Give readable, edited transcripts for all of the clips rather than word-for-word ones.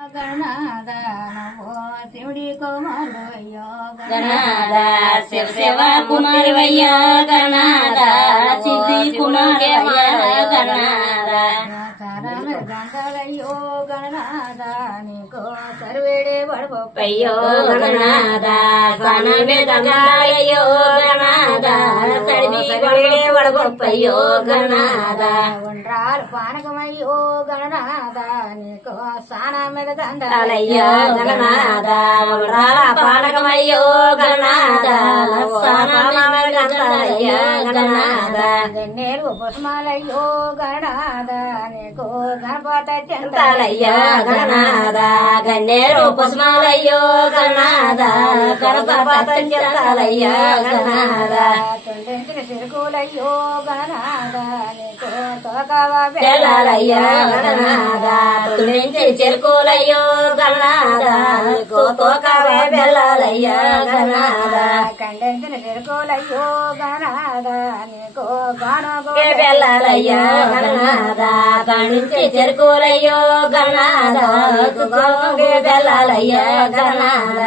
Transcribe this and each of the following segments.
గణనాథ నమో శివుడి కుమారుడయ్యో గణనాథ శివ శివ కుమారుడయ్యో గణనాథ సిద్ధి కుమారుడయ్యో గణనాథ గంటలయ్యో గణనాథ నీకో సర్వేడే పడిపోయ్యో గణనాథ గణాలయ్యో గణనాథ సడివేడే వడగొప్పయ్యో గణనాథ ఉండ్రాలు పానకమయ్యో గణనాథ నీకో సానా మీద దండాలయ్యో గణనాథ ఉండ్రాల పానకమయ్యో గణనాథ సానా మీద దండాలయ్యో గణనాథ గన్నేరు పుష్మాలయ్యో గణనాథ నీకో గణపత చెంతాలయ్యో గణనాథ గన్నేరు పుష్మాలయ్యో గణనాథ గణపత చెంతాలయ్యో గణనాథ తుండెంచిన సిరుకులయ్యో గణనాథ నీకో తోకవా బెల్లాలయ్యో గణనాథ తుండెంచి చెరుకులయ్యో గణనాథ తోకవే బెల్లాలయ్యో గణనాథ కండెంచిన సిరుకులయ్యో గణనాథ నీకో గానో బెల్లాలయ్యో గణనాథ కండించి చెరుకులయ్యో గణనాథ బెల్లాలయ్యో గణనాథ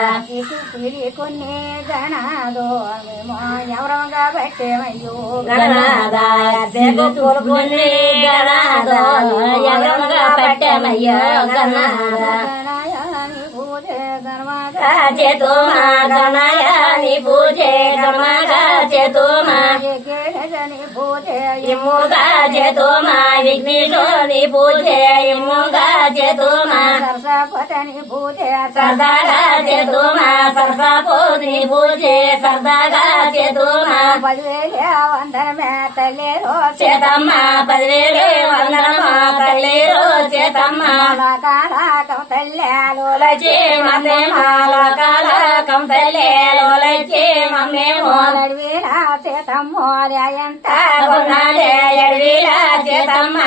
కొన్ని గణాదో మేము ఎవరంగా పెట్టేమయ్యో గణనాథ పూలుకుని గణనాథ ఎవరంగా పెట్టమయ్యో గణనాథ పూజే గణమాగ చేతుమా గణాయాని పూజే గణమాగా చేతుమా పూజే ఇమ్ముగా చేతుమా విఘ్నేశోని పూజే ఇమ్ముగా చేతుమా సరసపతని పూజే సరదాగా చేతుమా సరసాపోని పూజే సరదాగా చేతుమా 10,000 వందనమే తల్లేరో చేతమ్మ 10,000 వందనమా తల్లేరో చేతమ్మ కాలకం తల్లాలు లోలచే మమ్మేమో లోకాల కంపల్లే లోలచే మమ్మేమో నడివేల చేతమ్మో ఎంత కొన్నాలే ఎడవిల చేతమ్మ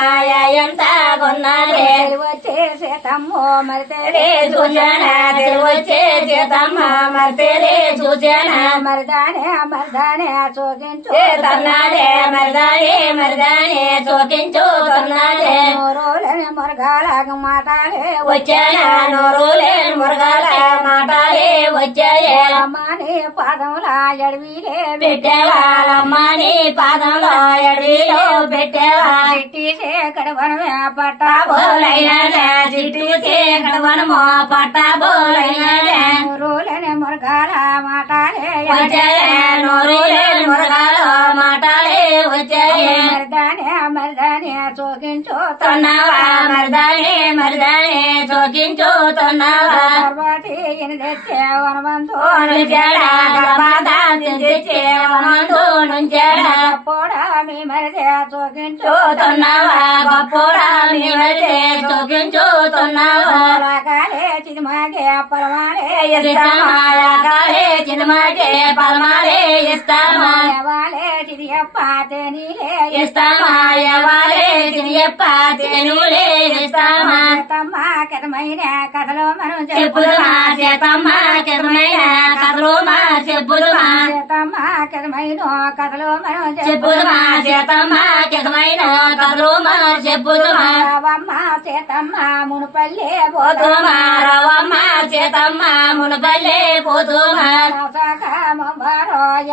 ఎంత కొన్నాలే వచ్చే చేతమ్మో మరితేలే సూచన వచ్చే చేతమ్మ మరితేలే సూచన మరిదానే చోకించు తన్నాలే మరిదానే చోకించు తన్నాలే నోరులేని మురగాలకు మాటాలే వచ్చాయా నోరులే మురగాల మాటాలే వచ్చాయే అమ్మాని పాదముల ఎడవిలే పెట్టేవాళ్ళమ్మని పాదంలో ఎడవిలో పెట్టేవా పెట్టిసే కడవనమే పట్ట బోలైనా చిట్టుకే కడవనమో పట్ట బోలైనా నోరులేని మురగాల మాటాలే వచ్చాయే నోరులే మురగాల మాటాలే వచ్చాయే మరిదానే చోకించు తొన్నావా మరిదానే చోకించు తొన్నావా పార్వతి తెచ్చే వనమంతో పోడా మీ మరిదే చోకించు తొన్నావా గొప్పోడా మీ మరిదే చోకించుతున్నావా రాగాలే చిదిమాగే పరమాలే కాలే చిన్నమాటే పరమాలే ఇస్తామా వాలే చిదియప్ప తేనీలే ఇస్తామా ఎవాలే చిన్నప్ప తేనులే ఇస్తామా తమ్మ కథమైన కథలో మనం చెప్పుదుమా చేతమ్మ కితమైన కథలు మా చెప్పుదుమా తమ్మ కథమైన కథలో మనం చెప్పుదుమా చేతమ్మ కితమైన కథలు మా చెప్పుదుమా రవమ్మ చేతమ్మ మునుపల్లె పోతుమా రవమ్మ చేతమ్మ మునపల్లె పోతుమా పోతామో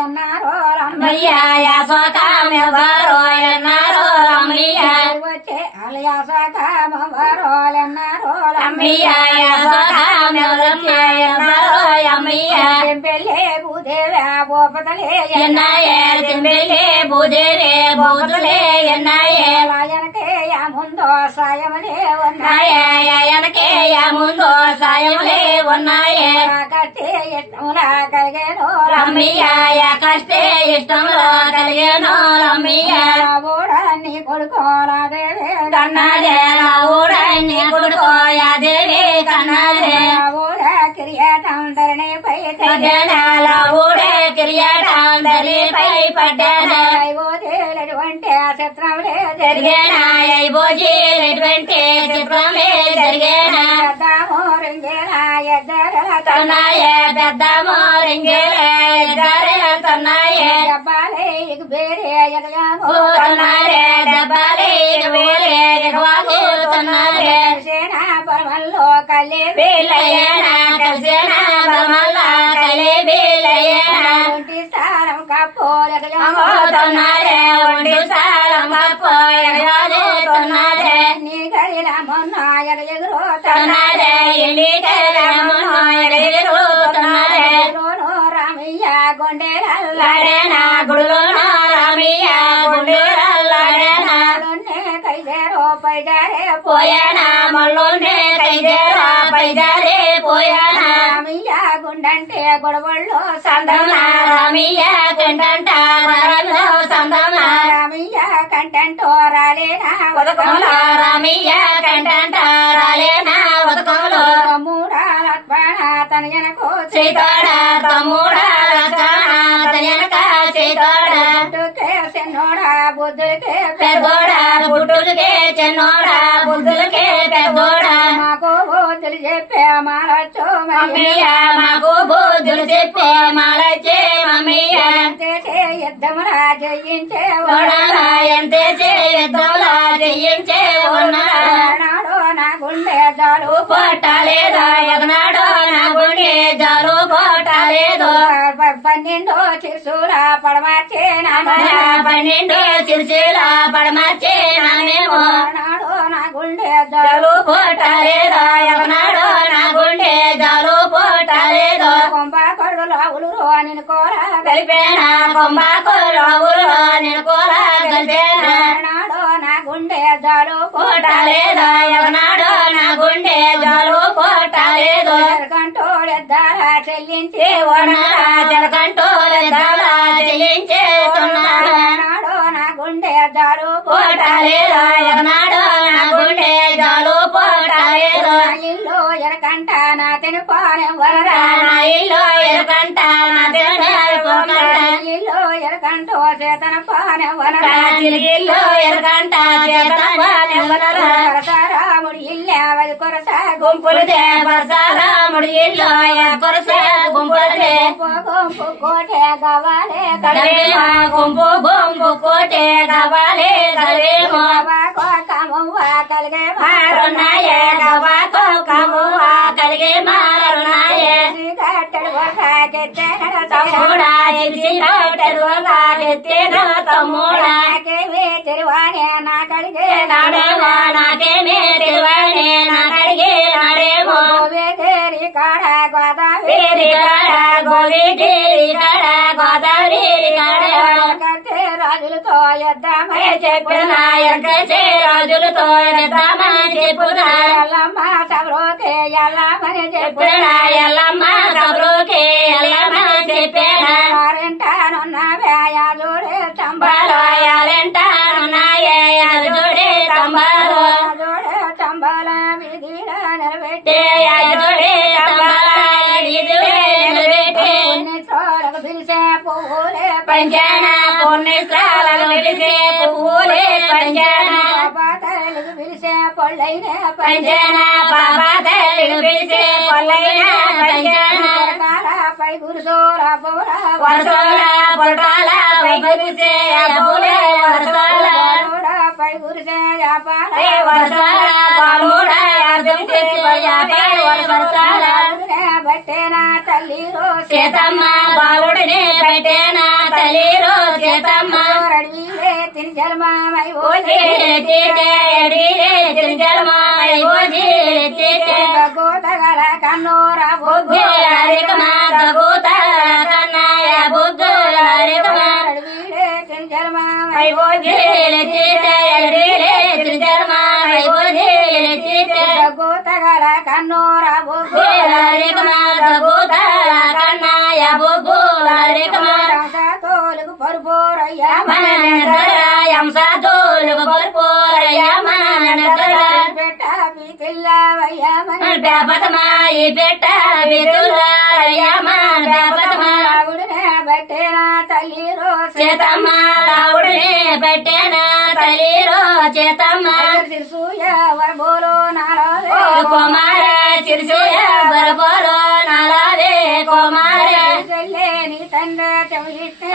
ఎన్నారో రమ్మయ్యా యాసోకామెవరో ఎన్నారో రమ్మయ్యా వచ్చే అలయాసకామో ఎన్నారో రమ్మయ్యా యాసోకామెవరో రమ్మయ్యా పెళ్ళే భూదేవ భూపతలే ఎన్నాయే చెంబెలే భూదేవే భూతులే ఎన్నాయే లాయనకే ముందో సాయమలే ఉన్నాయే ఎనకే ముందో సాయములే ఉన్నాయే కట్టే ఇష్టములా కలిగేనో రమ్మయ్యా కష్టే ఇష్టంలో కలిగేనో రమ్మయ్యా కూడా నీ కొడుకోరాదేవే కన్నాదే రావుడని కొడుకోయాదేవి కన్నాదే కూడా కిరీటం ధరణిపై రావుడే కిరీటం దళిపై పడ్డానా అయిపోతేటువంటి చిత్రములే జరిగేనా అయిపోజీలటువంటి చిత్రమే జరిగేనా రింగేలా ఎద్దర తన్నాయే పెద్ద మోరింగేలే తన్నాయే డబ్బాలే వేరే ఎగగాను తన్నారే డబ్బాలే వేరే ఎగవాకు తన్నారే సేనా పరమల్లో కళ్ళే బిల్లయ్యేనా కలిసేనా బలమల్ల కలే బిల్లయ్యేనా ఒంటి స్థానం కప్పోలకజం పోతున్నారే ఒంటి సాలం పోతున్నారే నీ గదిల మొన్న ఎగరోతున్నారే తన్నారే ఎగిరుగుతున్నారే రామయ్య గొండెలల్ల లాడేనా గుడులోనా రామయ్య గుండెలల్లాడేనా కైదేరో పైదారే పోయానా మళ్ళోనే కైదేరా పైదారే పోయానా రామయ్య గుండంటే గొడవల్లో సందమా రామయ్య కంటంట రామలో సందమా రామయ్య కంటంటో రాలేనా ఉదకంలో రామయ్య కంటంట రాలేనా ఉదకంలో మూడాలత్వణ తనయనకో చేతోడ తమ్ముడా తనక చేతోడ చెన్నోడా బుద్ధులకే పెద్దోడా బుట్టులకే చిన్నోడా బుద్ధులకే పెద్దోడా మాకు బుద్ధులు చెప్పే మాలచ్చో మమ్మయ్య మాకు బుద్ధులు చెప్పే మాలచ్చే మమ్మయ్య యుద్ధమురా జయించే ఓడాలా ఎంతే చేద్దాంలా చెయ్యించే నాడో నా గుండె జాలు పోటాలేదా ఎగనాడో నా గుండె జారు పోటాలేదు 12 చిరుసూల పడమార్చే పన్నెండు చిరుచీల పడమర్చే నామేమో నాడో నా గుండె జాలు పోటాలేదా ఎగనాడో నా గుండె జాలు పోటాలేదు కొంబ కొడులు అవులు నేను కోరా కలిపేనా కొంబాకు రావులు నేను కోలా కలిపేనా నాడో నా గుండె జాలు పోటాలేదా ఎగనాడో నా గుండె జాలు పోటాలేదు కంటోడెద్దారా చెల్లించి వనరా జలకంటోలా చెల్లించేస్తున్నాడు నాడో నా గుండె జాలు పోటాలేదా ఎగనాడో నా గుండె జాలు పోటాలేదు ఇల్లు ఎరకంట నా తెనుపానే వరరా నా ఇల్లు ఎరుకంట నా పోకంట ఇల్లు ఎరకంటో చేతన పానే వనరా ఇల్లు ఎరుకంట చేతనరా రాముడి ఇల్లవది కొరసా గుంపులదే పరసారాముడి ఇల్లు కొరస గుంపులదే గుంపు కోటే గవాలే కడవేమా గుంపు గుంపు కోటే కావాలి కడవేమో కమవ్వ కలిగే మారున్నాయే గవాకో కమ్మువా కలిగే మారున్నాయే కట్టడు ఒక తమ్ముడా చిరిసి కట్టెరుగా ఎత్తేన తమ్ముడా తెరువానే నా కడిగే నాడేమో నాకేమే తెలివనే నా కడిగే నాడేమో గోవేదేరి కాడ గోదావరి వీరి కాడ గోవిగిరి కాడ గోదావరి కాడ కడితే రాజులతో యుద్ధమై చెప్పిన ఎంతచే రాజులతో ఎద్దామని చెప్పునా ఎల్లమ్మ సబ్రోకే ఎల్లమ్మని చెప్పిన ఎల్లమ్మ సబ్రోకే ఎల్లమ్మ చెప్పిన చెప్పారంటానున్న వ్యాయాజుడే తంబాలో యాలెంటానున్నాయే యాజుడే తంబాలో జోడే చంబాల విధిడ నిలబెట్టి యాజుడే తంబాల ఇదుడే నిలబెట్టి చోరకు పిలిచే పువ్వులే పంజాన పుణ్యస్త్రాలను పిలిచే పువ్వులే పంజాన పాతలకు పిలిచే పొళ్ళైనే పంజాన బాబా తల్లిని పిలిచే పొల్లైన పంజాన పై గురుసోల పౌర వరసోల పొటాల పై పిలిచే పూలే వరసోల పై గురిసే వ్యాపార వరసోల పాలుడ అర్థం చేసి వరసోల బట్టేనా తల్లి రోజు చేతమ్మ బాలుడిని పెట్టేనా తల్లిరో చేతమ్మ అడవిలే తిని జన్మమై ఓజీ ఎడిరే తిరుజలమాయ ఓజీ గోతగల కన్నోరా బొగ్గులారికమా తగుతాల కన్నాయ బొగ్గులారికమా అడవిలే తిని జన్మమై ఓజీ ఎడిరే తిరుజలమాయ ఓజీ గోతగల కన్నోరా బొగ్గులారికమా తగుతాల కన్నాయ బొగ్గులారికమా తోలుకు పరుపోరయ్యా మన ఎంసాదోలు పరుపోరయ్యా మన పెట్ట పిల్లవయ్యా పేపతమాయి పెట్ట బిరులయ్యా మన పేపతమా బట్టేనా తల్లి రోజు చేతమ్మ లావుడిని పెట్టేనా తల్లిరో చేతమ్మ సూయ వరబోలో నాలో కుమార చిరుసూయ బరబోలో నాలాదే కుమార నీ తండ్రి చెవిస్తే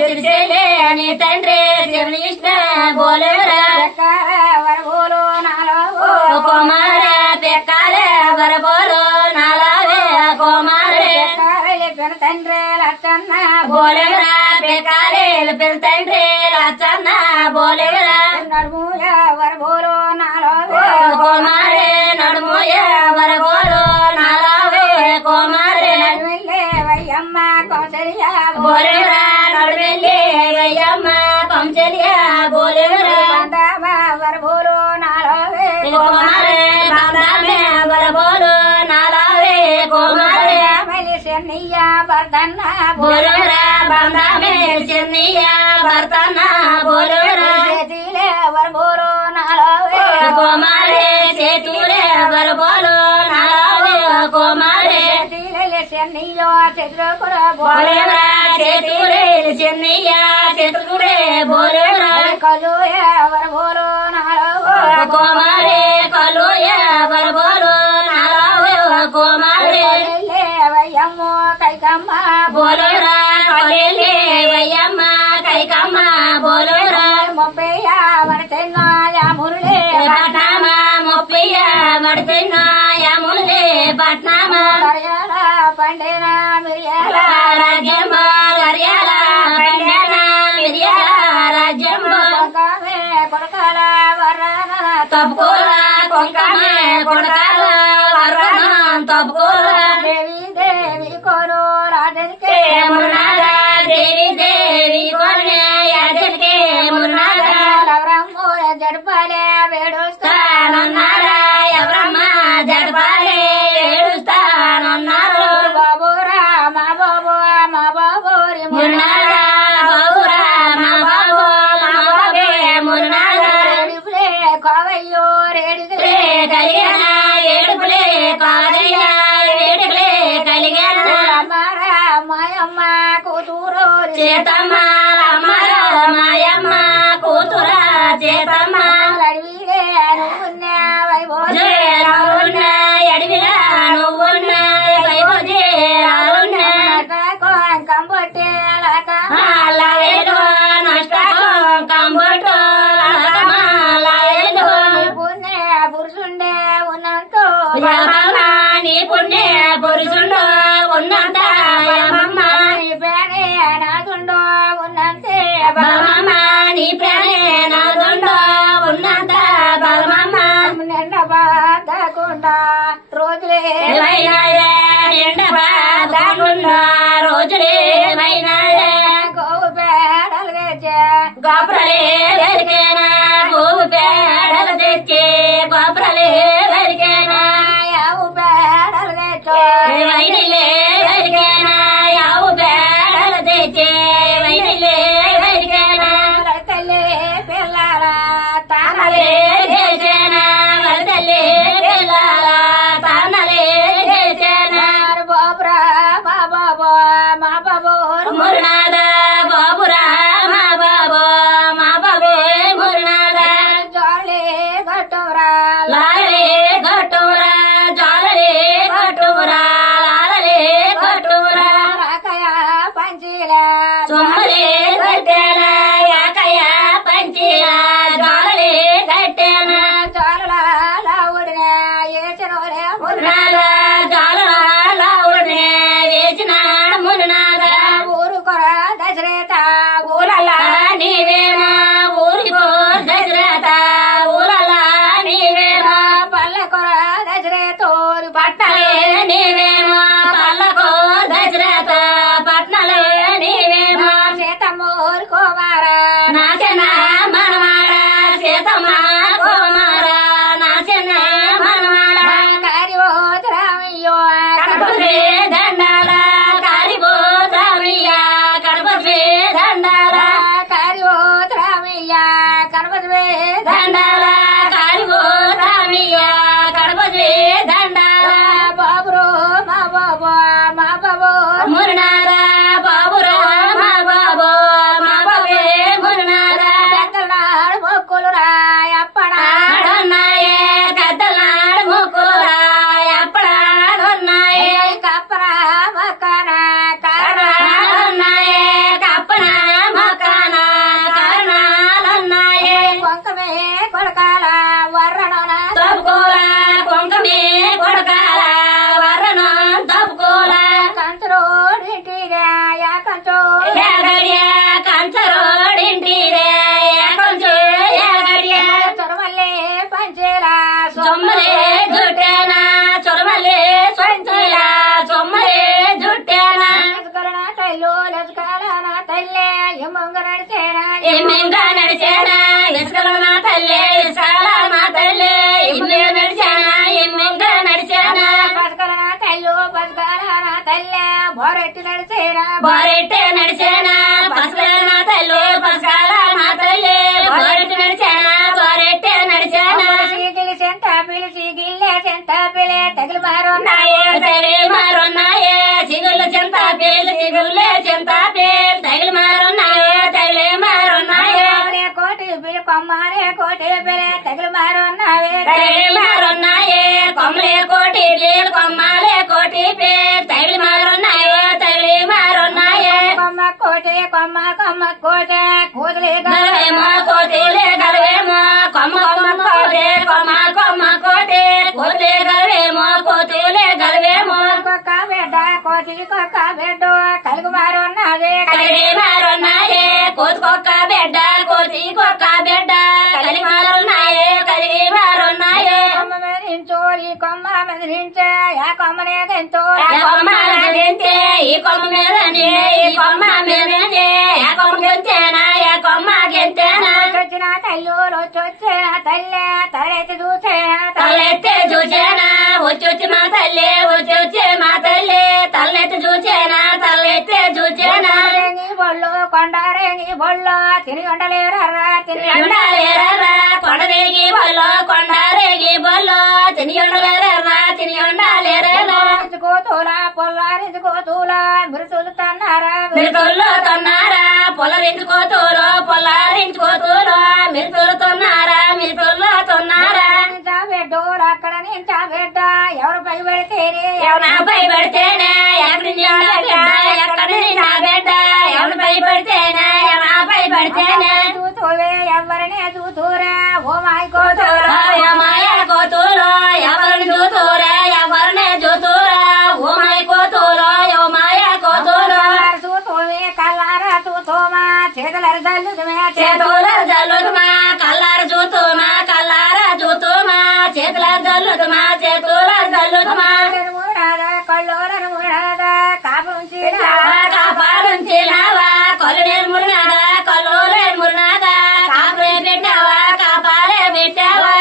చిరుసేలే అని తండ్రి శివనిష్ట బోలేరా వరబోలో నాలో కుమార పెక్కాల బోలేవరా బేకాలేలు పెళ్తండ్రి లచ్చన్న బోలేవరా నడుముయ వరబోరు నాలో కోమారే నడుమోయ వరబోరు నాలావే కోమారే నడుమెల్లే వయ్యమ్మ కౌసల్య బోలేవరా నడుమెల్లి వయ్యమ్మ కంచెలియ బోలేవరా బంధమ వరబోరు నాలో కోమారే బంధామే వరబోరు నాలావే కోమారే మలి శనియ బర్దన్న బోలేవరా బంధామే చెన్నయ్య భర్తన్న బోలేవరా చేతిలే వరబోరు నాలో కోమారే చేతులే వరబోలు నాలావే కోమారే చేతిలే శనియో చేతుకుర బోలేవరా చేతులే చెన్నయ్య చేతుకుడే బోలేవరా కలుయ వరబోరు నాలో కోమారే కలుయ వరబోలు నాలావే కోమారే వయ్యమ్మో కైకమ్మ బోలేవరా కలేలే వయ్యమ్మ కైకమ్మ బోలేవరా ముప్పయ్య వరచెన్న యామురులే పట్నామ ముప్పయ్య మడితిన్న యములే పట్నామ కర్యాల పండేన మిరియాల రాజ్యమ్మ గర్యాల పండన మిర్యాల రాజ్యమ్మ కొంకమే కొడకాల వరన తప్పుకోల కొంకమే కొడకాల వర్రన తప్పుకోల దేవి దేవి కోరు రాజనికే మున్నారా దేవి దేవి కొనే యాదరికే మున్నారా లవరమ్మో జడపాలే వేడుస్తా తానున్నారా ఎవరమ్మ జడపాలే ఏడుస్తానున్నారు బాబోరా మా బాబోరి మున్నారా బాబురా మా బాబు మా బాబే మున్నారా రేడిపులే కోవయ్యో రేడిగులే కలిగిన ఏడుపులే కాదయ్యా వేడుకలే కలిగిన అమ్మారా మాయమ్మ కూతురు చేతమ్మ అమ్మరా మాయమ్మ కూతురా చేతమ్మ అడవిలే నువ్వున్న వైభోజ రావున్న ఎడివిలా నువ్వున్న వైభోజే రావున్న కంబొట్టే లాయేదో నష్టకో కంబోటో లాయేదో పుణ్య పురుషుండే ఉన్నంతో యమమ్మ నీ పుణ్య పురుషుండో ఉన్నంత యమమ్మ నీ పేడే నాదుండో ఉన్నంతే బలమమ్మ నీ ప్రేమే నాదుండో ఉన్నంత బలమమ్మ నిండ బాధకుండా రోజులే ఏమైనాయే నిండ బాధకుండా రోజులే ఏమైనాయే గోవు పేడలు తెచ్చే గోపురలే వెలికేనా గోవు పేడలు తెచ్చి గోపురలే వెలికేనా యావు పేడలు తెచ్చో వైనిలే వెలికేనా యావు పేడలు తెచ్చి వైనిలే వెలికేనా తల్లి పిల్లల తానలే చేసేనా వరదలే పిల్లల తానలే చేసేనా బాబురా మా బాబు మా బాబు మురునాథ బాబురా మా బాబు మా బాబే మురునాథ జోలి గట్టురా లాలే గట్టురా జాలలే గట్టురా లాలలే గట్టురా రాకయ పంచిలే సొమ్మలే గట్టెన యాకయ పంచిల జాలలే గట్టెన జోల ఉడినే ఏచనోరే మురునాథ జాలల ఉడనే వేసినాడు మురునాథ ఊరు కొర దశరేత ఊలలా నీవేనా ఊరిపో దశరథ ఊలలా నీవేనా పల్లె కొర దశరేతోరు పట్టలే నీవేమో పల్లకో దశరథ పట్నలే నీవేమో సీతమ్మూరు కుమార నాశన మనమాడ సీతమ్మ కుమార నాశన మనమాడ కారివోతరామయ్యో కడపే దండాల కారిపోతామియ కడపే దండాల కారివోతరామయ్య కనపదవే దండాల కారిపోతామియ కడపే దండాల బోరెట్టి నడిచేనా బోరెట్టే నడిచేనా పసుపుల నా తల్లి పసుకాల నా తల్లి బోరెట్టి నడిచేనా బోరెట్టే నడిచేనా గిలి చెంత పిలిచి గిల్లే చెంత పిలే తగిలి మారున్నాయే తగిలి మారున్నాయే చిగుళ్ళు చింత పేలు చిగుళ్ళే చింత పేలు తగిలి మారున్నాయే తగిలి మారున్నాయే కోటి పిలి కొమ్మారే కోటి పిలే తగిలి మారున్నావే తగిలి మారున్నాయే కొమ్మలే కోటి పేలు కొమ్మాలే కోటి పేలు తగిలి మారున్నాయే తగిలి మారున్నాయే కొమ్మ కోటి కొమ్మ కొమ్మ కోట కూతులే గలవేమో కోటిలే గలవేమో కొమ్మ కొమ్మ కోటే కొమ్మ కొమ్మ కోటే కోటే గలవేమో కోటిలే గలవేమో కొక్క బిడ్డ కోటి కొక్క బిడ్డ కలుగు మారున్నదే కలిగి మారున్నాయే కోతికొక్క బిడ్డ కోతి కొక్క బిడ్డ కలిగి మారున్నాయే కలిగి మారున్నాయే కొమ్మ మెదిరించో ఈ కొమ్మ మెదిరించే ఆ కొమ్మనే ఎంతో కొమ్మ మెదిరించే ఈ కొమ్మ మీదనే ఈ కొమ్మ మీదనే ఆ కొమ్మ గెంతేనా ఆ కొమ్మ గెంతేనా వచ్చిన తల్లు వచ్చొచ్చే తల్లే తలెత్తి చూసే తలెత్తే చూచేనా వచ్చొచ్చి మా తల్లి వచ్చొచ్చి మా తల్లి తలెత్తి చూచేనా తలెత్తే చూచేనా రేంగి బొళ్ళు కొండారేంగి బొళ్ళు తిని ఉండలేరరా తిని ఉండాలేరరా కొండరేగి బొల్లో కొండరేగి బొల్లో తిని ఉండలేరరా తిని ఉండాలేరరా కోతులా పొల్లారించుకోతులా మిరుసులు తన్నారా మిరుతుల్లో తన్నారా పొలరించుకోతూలో పొల్లారించుకోతూలో మిరుతులు తన్నారా మిరుతుల్లో తన్నారా బిడ్డోలు అక్కడ నించా బిడ్డ ఎవరు పై పెడితేనే ఎవరిపై పెడితేనే ఎక్కడి ఎక్కడి నా బిడ్డ ఎవరిపై పెడితేనే ఎవరిపై పెడితేనే చూతువే ఎవరినే చూతురా ఓ మాయ కోతురా ఓ మాయ కోతులో ఎవరిని చూతురా ఎవరినే చూతురా ఓ మాయ కోతులో ఓ మాయ కోతులో చూతువే కల్లారా చూతుమా చేతులరు జల్లుతుమే చేతుల జల్లుతుమా కల్లార చూతుమా కల్లార చూతుమా చేతుల జల్లుతుమా చేతుల జల్లుతుమా కళ్ళోరను మురాదా కాపుంచి కాపాడుంచినావా కొల్లునే మురినాదా కల్లోలే మురినాదా కాపులే పెట్టావా కాపాలే పెట్టావా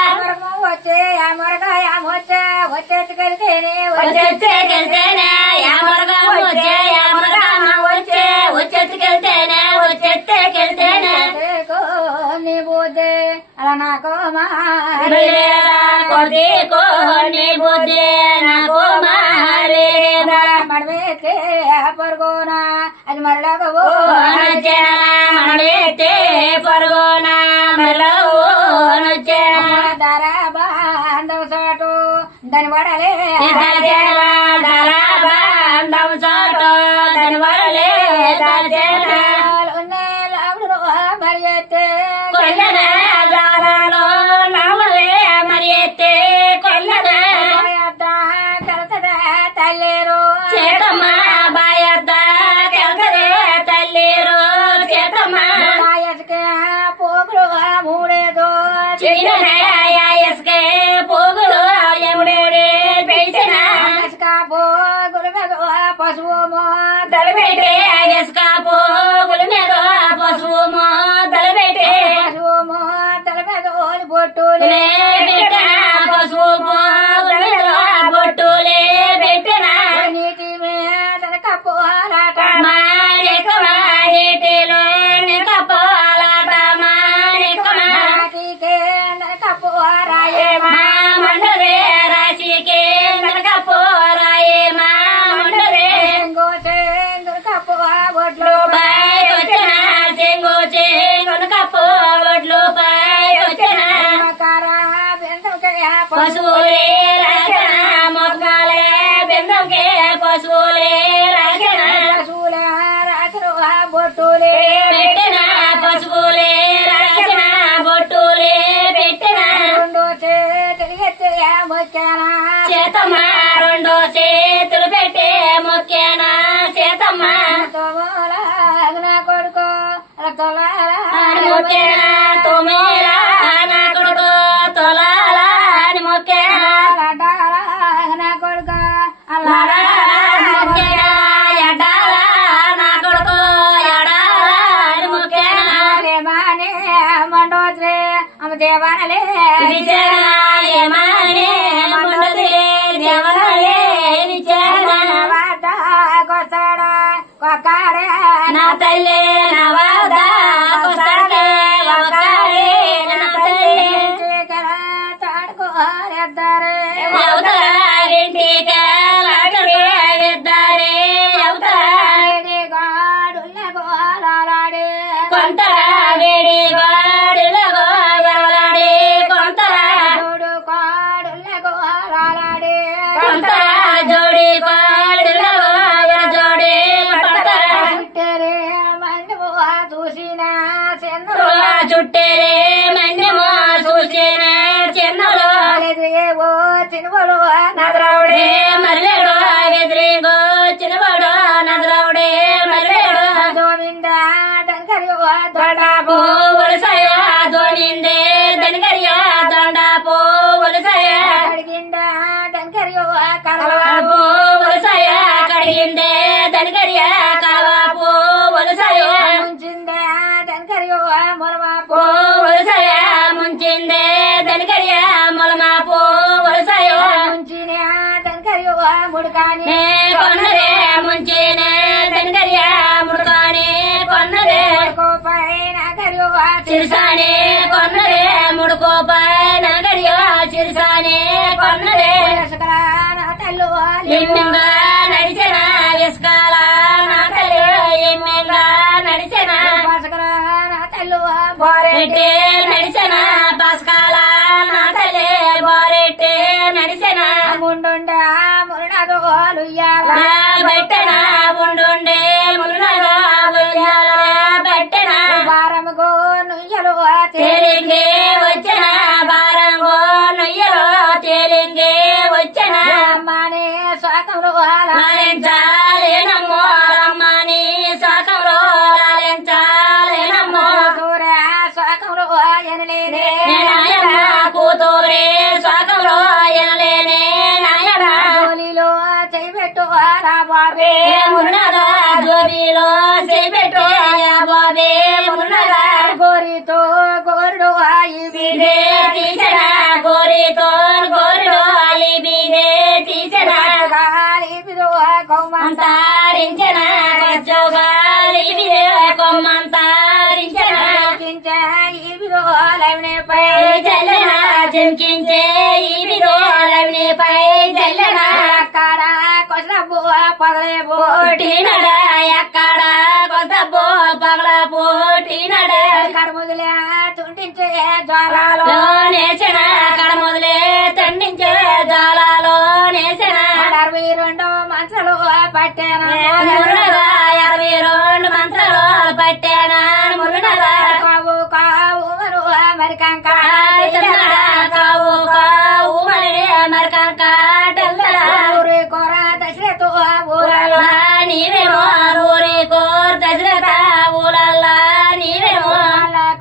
వచ్చే ఆ మురగా వచ్చే వచ్చేసుకెళ్తేనే వచ్చెత్తుకెళ్తేనే యామరగా వచ్చే యామరగామ వచ్చే వచ్చెత్తుకెళ్తేనే వచ్చెత్తుకెళ్తేనే నీ బుద్ధి అలా నాకు కొద్దికో నీ బుద్ధి నాకు మారేదా మడవేతే పరుగునా అది మరలాగవో మనడైతే పరుగునా మరలవోనొచ్చే ధరా బాంధవ సాటు దాని వడలే దళాబాంధం చోటు దాని వడలే మరి అయితే కొల్లన దారాలో నవలే మరి ఎత్తే కొల్లన కలతదా తల్లేరు చేతమ్మ బాయద్ద కెల్తదే తల్లిరు చేతమ్మ ఆయసకే పోగులు మూడేదో చిన్నస్కే పోగులు ఎముడే పెంచిన పోగులు మీద పశువు దళబెట్టే ఎస్కా పోగుల మీద పశువు దళబెట్టే పశువు తల మీద ఓలి బొట్టు పెట్టిన పశువు పోగుల మీద బొట్టులే పెట్టిన నీటి మీద కప్పోలాట మానిక మానిటిలో నికపోలాట మానిక నాటికే కప్పోరాయే మా మండరే రాశికే నరకపోరాయే మా మండరే కప్పోవా బొట్లు పై వచ్చిన చెంగు చెంగును కప్పు ఒడ్లు పై వచ్చిన పశువులే రాసిన మొక్కలే బెందంకే పశువులే రాసిన బొట్టులే పెట్టిన పశువులే రాసిన బొట్టులే పెట్టిన మొక్కానా చేతమ్మ రెండో చేతులు పెట్టే మొక్కేనా చేతమ్మ నా కొడుకు మొక్కేనా తొమేలా నా కొడుకు తొలాలా అని మొక్కేనా నా కొడుకు మొక్కేనా ఎడాలా నా కొడుకు ఎడాలా అని మొక్కేనా మండోత్రే అమ్మ దేవానలే ఇచ్చేనా ఏమానే ముందులే దేవనలే ఇచ్చేనా కొత్తాడ తల్లి నవాదా కొస్తాకే ఒకరే నా తల్లి తాడుకోరెద్దారే అవతరా ఇంటికే లాటరిద్దారే అవతరా గాడుల్ల గోలాడే కొంతరా వేడి గాడులగో ఎవలాడే కొంతరా చూడు గాడుల్ల గోలాడే కొంతరా జోడి గాడులగో జోడి పడతరా చుట్టరే మండము చూసిన చెన్ను చుట్టేరే మన్యమో చూసిన చెన్నలో ఓ చినువలు నదరవుడే మరలేడు ఎదురిగో చిన్నవాడు నదరవుడే మరలేడు గోవింద దంకరియో దొండాపో వలసయ దోనిందే దనిగరియో దొండాపో వలసయ అడిగింద దంకరియో కలవాపో వలసయ కడిగిందే దనిగరియ కలవాపో వలసయ ముంచింద దంకరియో మొరమాపో పో వలసయ ముంచిందే దనిగరియ మొలమాపో వలసయ ముంచిన దంకరియో ముడుకాని నే కొన్నదే ముంచినే దనిగరియ ముడుకాని కొన్నదే పైన కరియో చిరుసానే కొన్నదే ముడుకోపై నగరియో చిరుసానే కొన్నదే తల్లు ఎమ్మింగా నడిచిన ఇసుకాల నాకలే ఎమ్మింగా నడిచిన తల్లు బోరెట్టే నడిచిన పసకాల నాకలే బోరెట్టే నడిచిన ముండుండ మురునదోలు బెట్టన ఉండుండే మున్నగా ఉయ్యాల బెట్టన వారముగో నుయ్యలు తేలింగే వచ్చిన బారంగో నుయ్యలో తేలింగే వచ్చిన అమ్మానే స్వాకంలో లాలించాలేనమ్మో రమ్మని శాఖంలో లాలించాలేనమ్మో దూరా స్వాకంలో ఎనలేనే నాయన కూతురే శాఖంలో ఎనలేనే నాయన గోలిలో చేయబెట్టు రా బాబే మున్నదా జోబిలో చేపెట్టు బాబే మున్నదా గోరితో గోరుడు ఈ బిదే తీసిన గోరితో గోరుడు అలి బిదే తీసిన గాలి బిదో కౌమంత అంతరించిన కొచ్చోగాలి బిదే కొమ్మంతరించిన ఈ బిదో లైవ్నేపై జల్లెన చెంకించే ఈ బిదోలవినిపై జల్లెన అక్కడ కొసరబ్బు పగలే పోటీనడ ఎక్కడ కొత్త పగల పోటీనడ కడుముదిలే తుంటించే జ్వాలలో నేసిన కడ మొదలే తండించే జాలాలో నేసిన 62 మంత్రాలు పట్టాను మున్నగా 62 మంత్రాలు పట్టానా మున్నగా కావు కావు మరికంక తిన్నడా కావు కావు మరి మరకంక తెల్లడా ఊరి కూర దశరథు ఊరలో నీవేమో ఊరి కోర్ దశరథ ఊరల్లా నీవేమో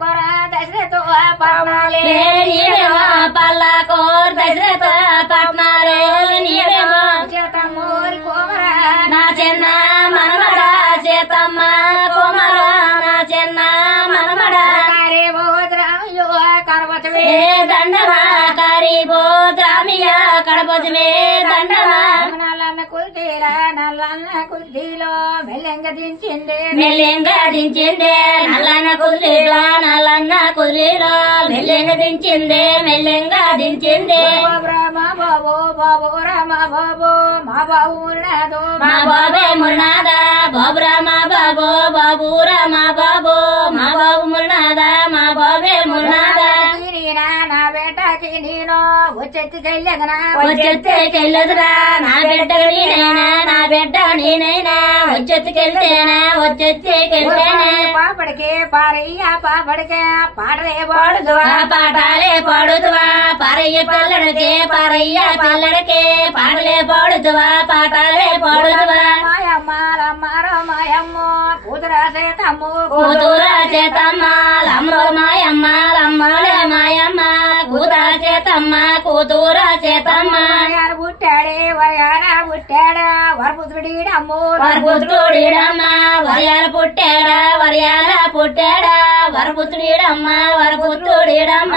కూర దశరథు పవనాలే నీవేమో పల్లా కోర్ దశరథ పట్నాలే నీవేమో చేతమూరి కోమర నా చిన్న మనమడ సీతమ్మ కోమర నా చిన్న మనమడ కారే బోద్రామయ్యో కరవచవే దండమా కారిబో ద్రామియ కడపజమే దండమా నల్లన్న కుల్తీరా నల్లన్న కుల్తీలో మెల్లెంగ దించింది మెల్లెంగా దించిందే నల్లన్న కుదిరిలో నల్లన్న కుదిరిలో మెల్లెంగా దించిందే మెల్లెంగా దించిందే బ్రహ్మ బాబు బాబు రామ బాబు మా బాబు ఉన్నాడు మా బాబే మున్నాదా బాబురా మా బాబు బాబురా మా బాబు మా బాబు మున్నాదా మా బాబే మున్నాదా నా బేటకి నేను వచ్చెత్తి చెల్లెదనా వచ్చెత్తుకెళ్ళదురా నా బిడ్డ నేనైనా నా బిడ్డ నేనైనా వచ్చెత్తుకెళ్తేనా వచ్చెత్తుకెళ్తేనా పాపడికి పారయ్య పాపడికి పాడరే పాడుదువా పాటాలే పాడుతువా పారయ్య పిల్లడికే పారయ్య పిల్లడికే పాటలే పాడుతువా పాటాలే పాడుతువా మాయమ్మ రమ్మారో మాయమ్మ కూతురా సేతమ్ము కూతురా చేతమ్మ లమ్మల మాయమ్మ లమ్మలే మాయమ్మ కూతురా చేతమ్మ కూతురా చేతమ్మ పుట్టాడే వరయాన పుట్టాడా వరపుత్రుడీడమ్మో వరపుత్రుడీడమ్మ వరయాల పుట్టాడా వరయాల పుట్టాడా వరపుత్రుడీడమ్మ వరపుత్రుడీడమ్మ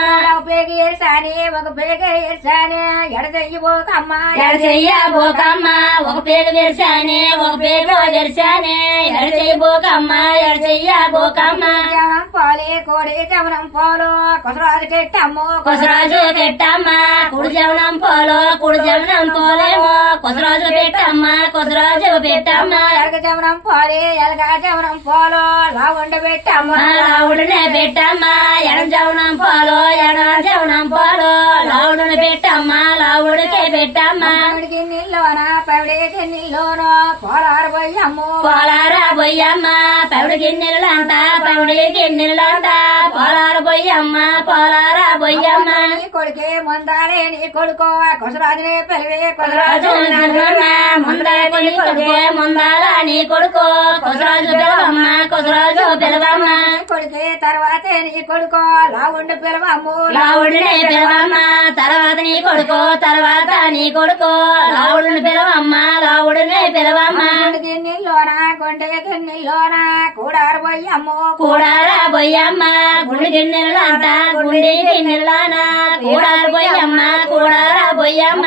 పేగి ఎర్సాని ఒక పేగ ఎర్సాని ఎడదయ్యబోకమ్మ ఎడచెయ్యబోకమ్మ ఒక పేగ వెర్సానే ఒక పేగ వెర్సానే ఎడచెయ్యబోకమ్మ ఎడచెయ్యబోకమ్మ జవనం పోలే కోడి జవనం పోలు కొసరాజు కెట్టమ్మో కొసరాజు పెట్టమ్మ కుడి జవనం పోలో కుడి జవనం పోలేమో కొసరాజు పెట్టమ్మ కొసరాజు పెట్టమ్మ ఎలగ జవనం పోలే ఎలగ జవనం పోలు లావుండ పెట్టమ్మ లావుడునే పెట్టమ్మ ఎడం జవనం పోలో ఎడం జవనం పోలో లావుడుని పెట్టమ్మ లావుడికే పెట్టమ్మ గిన్నెల్లోన పవిడే గిన్నెల్లోనో పోలారు పోయమ్మో పోలారా బొయ్యమ్మ పవిడి గిన్నెలంట పవిడి గిన్నెలంట పోలారు బొయ్యమ్మ పోలారా బొయ్యమ్మ నీ కొడుకే ముందాలే నీ కొడుకో కొసరాజునే పిలివే కొసరాజు ముందర నీ కొడుకే ముందాల నీ కొడుకో కొసరాజు పిలవమ్మ కొసరాజు పిలవమ్మ కొడుకే తర్వాతే నీ కొడుకో లావుండి పిలవమ్ము లావుడినే పిలవమ్మ తర్వాత నీ కొడుకో తర్వాత నీ కొడుకో లావుడిని పిలవమ్మ లావుడినే పిలవమ్మ గిన్నెల్లోన గుండె గిన్నెల్లోన కూడారు పోయమ్ము కూడారా బొయ్యమ్మ గుండె గిన్నెలంట గుండె గిన్నెలాన కూడారు బొయ్యమ్మ కూడారా బొయ్యమ్మ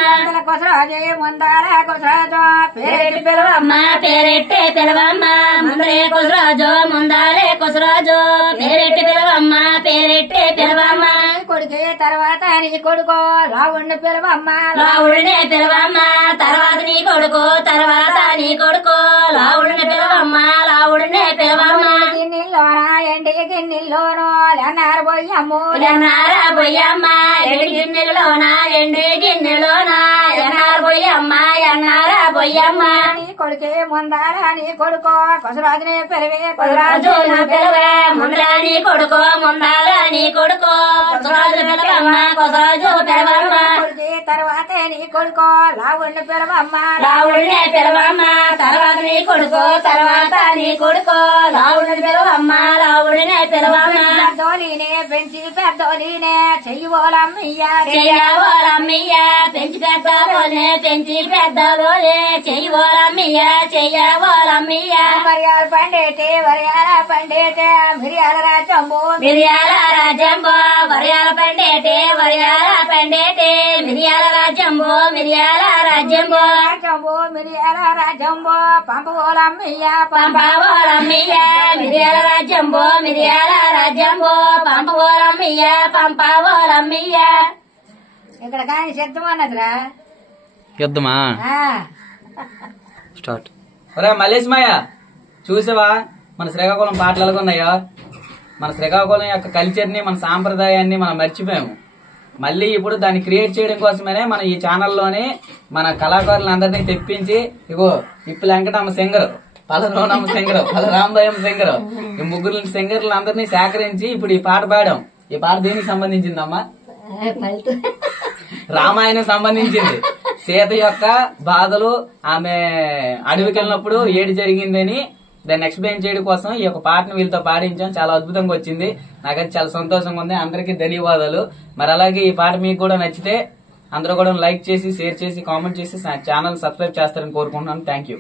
కొసరాజే ముందాల కొసరాజు పేరెట్టి పిలవమ్మ పేరెట్టే పిలవమ్మ ముందరే కొసరాజు ముందాలే కొసరాజు పేరెట్టి పిలవమ్మ పేరెట్టే పిలవమ్మ కొడుకే తర్వాత నీ కొడుకో లావుండి పిలవమ్మ లావుడినే పిలవమ్మ తర్వాత నీ కొడుకో తర్వాత నీ కొడుకో లావుడిని పిలవమ్మ లావుడినే పిలవమ్మ గిన్నెల్లోన ఎండి గిన్నెల్లోనో లన్నారు పోయమ్ము ఎన్నారా బొయ్యమ్మ ఎండి గిన్నెలోన ఎండి గిన్నెలోన ఎన్నారా బొయ్యమ్మ ఎన్నారా బొయ్యమ్మ నీ కొడుకే ముందాల నీ కొడుకో కొసరాజునే పిలివే కొసరాజు నా పిలవే ముందరా నీ కొడుకో ముందాల నీ కొడుకో కొసరాజు పిలవమ్మ కొసరాజు పిలవమ్మ కొడుకే తర్వాతే నీ కొడుకో లావుండి పిలవమ్మ లావుడినే పిలవమ్మ తర్వాత నీ కొడుకో తర్వాత నీ కొడుకో లావుడిని పిలవమ్మ లావుడినే పిలవమ్మ పెద్దోలీనే పెంచి పెద్దోలీనే చెయ్యివోలమ్మయ్యా చెయ్యవోలమ్మయ్య పెంచి పెద్దలోనే పెంచి పెద్దలోనే చెయ్యవోలమ్మయ్య చెయ్యవోలమ్మయ్య వరియాల పండేటే మిరియాల రాజంబు మిరియాల రాజ్యంబో వరియాల పండేటే వరియాల పండేటే మిరియాల రాజ్యంబో మిరియాల రాజ్యంబో మిరియాల రాజంబు పంపవోలమ్మయ్యా పంపవోలమ్మయ్య మిరియాల రాజ్యంబో మిరియాల రాజ్యంబో పంపవోలమ్మయ్య పంపవోలమ్మయ్య ఇక్కడ కానీ సిద్ధమన్నదిరా యుద్ధమా ఆ. స్టార్ట్. ఒరే మల్లేష్ మాయ చూసావా మన శ్రీకాకుళం పాటలు ఎలాగున్నాయో? మన శ్రీకాకుళం యొక్క కల్చర్ ని మన సాంప్రదాయాన్ని మనం మర్చిపోయాము. మళ్ళీ ఇప్పుడు దాన్ని క్రియేట్ చేయడం కోసమనే మనం ఈ ఛానల్లోని మన కళాకారులందరినీ తెప్పించి ఇగో ఇప్పుడు వెంకటమ్మ సింగర్, పలరోనమ్మ సింగర్, పల రాంబయ్యమ్మ సింగర్, ఈ ముగ్గురు సింగర్లు అందరినీ సేకరించి ఇప్పుడు ఈ పాట పాడాం. ఈ పాట దేనికి సంబంధించిందమ్మా? రామాయణం సంబంధించింది. సీత యొక్క బాధలు, ఆమె అడవికి వెళ్ళినప్పుడు ఏడు జరిగిందని దాన్ని ఎక్స్ప్లెయిన్ చేయడం కోసం ఈ యొక్క పాటను వీళ్ళతో పాడించాం. చాలా అద్భుతంగా వచ్చింది. నాకైతే చాలా సంతోషంగా ఉంది. అందరికీ ధన్యవాదాలు. మరి అలాగే ఈ పాట మీకు కూడా నచ్చితే అందరూ కూడా లైక్ చేసి, షేర్ చేసి, కామెంట్ చేసి ఛానల్ సబ్స్క్రైబ్ చేస్తారని కోరుకుంటున్నాను. Thank you.